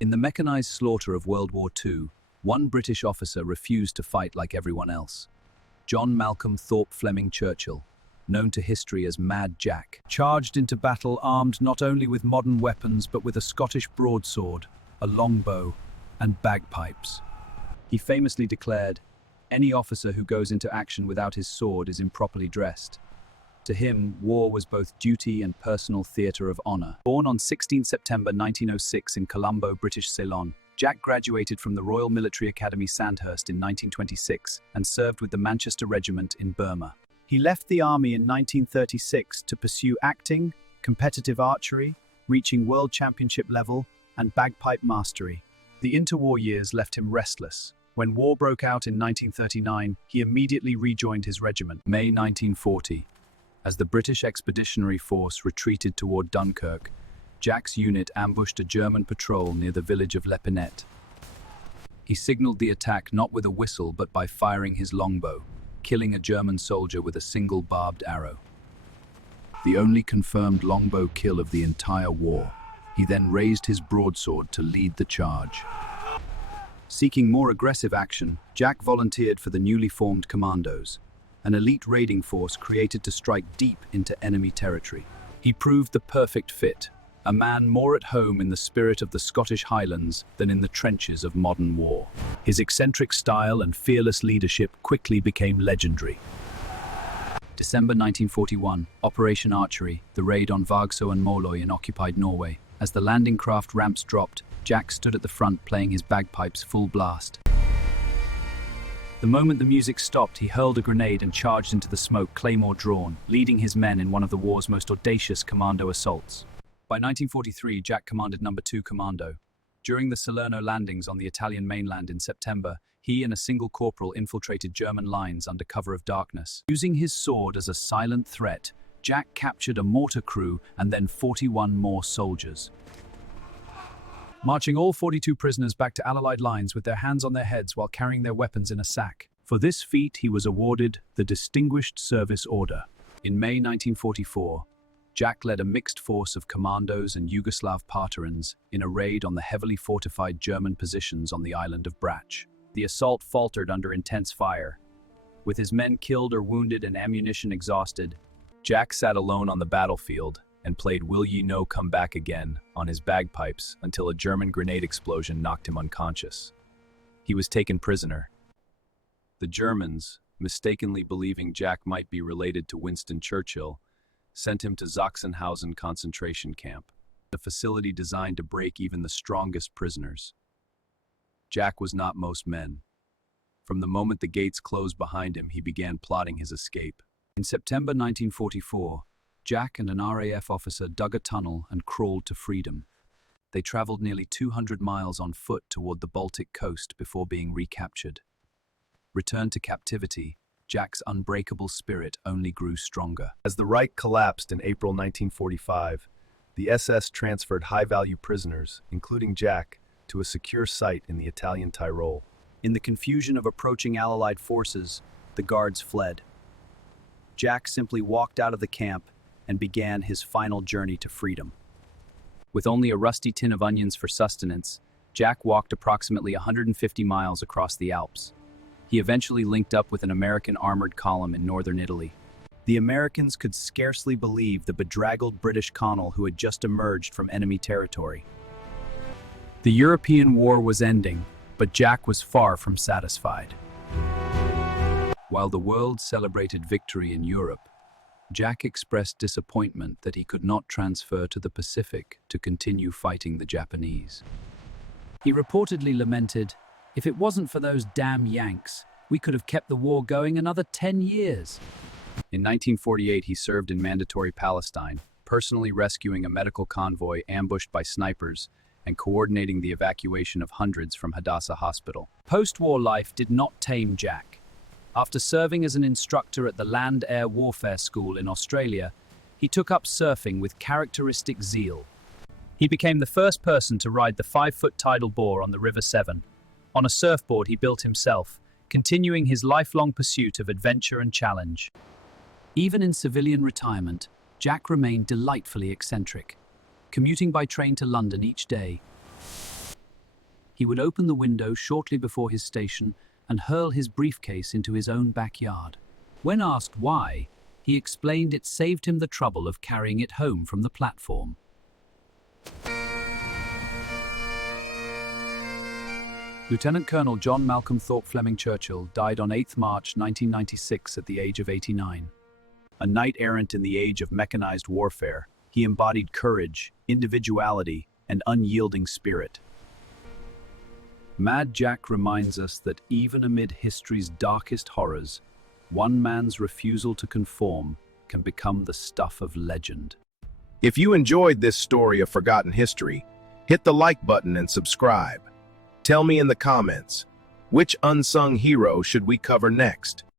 In the mechanized slaughter of World War II, one British officer refused to fight like everyone else. John Malcolm Thorpe Fleming Churchill, known to history as Mad Jack, charged into battle armed not only with modern weapons but with a Scottish broadsword, a longbow, and bagpipes. He famously declared, "Any officer who goes into action without his sword is improperly dressed." To him, war was both duty and personal theatre of honour. Born on 16 September 1906 in Colombo, British Ceylon, Jack graduated from the Royal Military Academy Sandhurst in 1926 and served with the Manchester Regiment in Burma. He left the army in 1936 to pursue acting, competitive archery, reaching world championship level, and bagpipe mastery. The interwar years left him restless. When war broke out in 1939, he immediately rejoined his regiment. May 1940. As the British Expeditionary Force retreated toward Dunkirk, Jack's unit ambushed a German patrol near the village of Lepinette. He signaled the attack not with a whistle but by firing his longbow, killing a German soldier with a single barbed arrow. The only confirmed longbow kill of the entire war. He then raised his broadsword to lead the charge. Seeking more aggressive action, Jack volunteered for the newly formed Commandos, an elite raiding force created to strike deep into enemy territory. He proved the perfect fit, a man more at home in the spirit of the Scottish Highlands than in the trenches of modern war. His eccentric style and fearless leadership quickly became legendary. December 1941, Operation Archery, the raid on Vaagso and Moløy in occupied Norway. As the landing craft ramps dropped, Jack stood at the front playing his bagpipes full blast. The moment the music stopped, he hurled a grenade and charged into the smoke, claymore drawn, leading his men in one of the war's most audacious commando assaults. By 1943, Jack commanded No. 2 Commando. During the Salerno landings on the Italian mainland in September, he and a single corporal infiltrated German lines under cover of darkness. Using his sword as a silent threat, Jack captured a mortar crew and then 41 more soldiers. Marching all 42 prisoners back to Allied lines with their hands on their heads while carrying their weapons in a sack. For this feat, he was awarded the Distinguished Service Order. In May 1944, Jack led a mixed force of commandos and Yugoslav partisans in a raid on the heavily fortified German positions on the island of Brač. The assault faltered under intense fire. With his men killed or wounded and ammunition exhausted, Jack sat alone on the battlefield and played "Will Ye No Come Back Again" on his bagpipes until a German grenade explosion knocked him unconscious. He was taken prisoner. The Germans, mistakenly believing Jack might be related to Winston Churchill, sent him to Sachsenhausen concentration camp, a facility designed to break even the strongest prisoners. Jack was not most men. From the moment the gates closed behind him, he began plotting his escape. In September 1944, Jack and an RAF officer dug a tunnel and crawled to freedom. They traveled nearly 200 miles on foot toward the Baltic coast before being recaptured. Returned to captivity, Jack's unbreakable spirit only grew stronger. As the Reich collapsed in April 1945, the SS transferred high-value prisoners, including Jack, to a secure site in the Italian Tyrol. In the confusion of approaching Allied forces, the guards fled. Jack simply walked out of the camp and began his final journey to freedom. With only a rusty tin of onions for sustenance, Jack walked approximately 150 miles across the Alps. He eventually linked up with an American armored column in northern Italy. The Americans could scarcely believe the bedraggled British colonel who had just emerged from enemy territory. The European war was ending, but Jack was far from satisfied. While the world celebrated victory in Europe, Jack expressed disappointment that he could not transfer to the Pacific to continue fighting the Japanese. He reportedly lamented, "If it wasn't for those damn Yanks, we could have kept the war going another 10 years. In 1948, he served in Mandatory Palestine, personally rescuing a medical convoy ambushed by snipers and coordinating the evacuation of hundreds from Hadassah Hospital. Post-war life did not tame Jack. After serving as an instructor at the Land Air Warfare School in Australia, he took up surfing with characteristic zeal. He became the first person to ride the 5-foot tidal bore on the River Severn. On a surfboard he built himself, continuing his lifelong pursuit of adventure and challenge. Even in civilian retirement, Jack remained delightfully eccentric, commuting by train to London each day. He would open the window shortly before his station and hurl his briefcase into his own backyard. When asked why, he explained it saved him the trouble of carrying it home from the platform. Lieutenant Colonel John Malcolm Thorpe Fleming Churchill died on 8 March 1996 at the age of 89. A knight-errant in the age of mechanized warfare, he embodied courage, individuality, and unyielding spirit. Mad Jack reminds us that even amid history's darkest horrors, one man's refusal to conform can become the stuff of legend. If you enjoyed this story of forgotten history, hit the like button and subscribe. Tell me in the comments, which unsung hero should we cover next?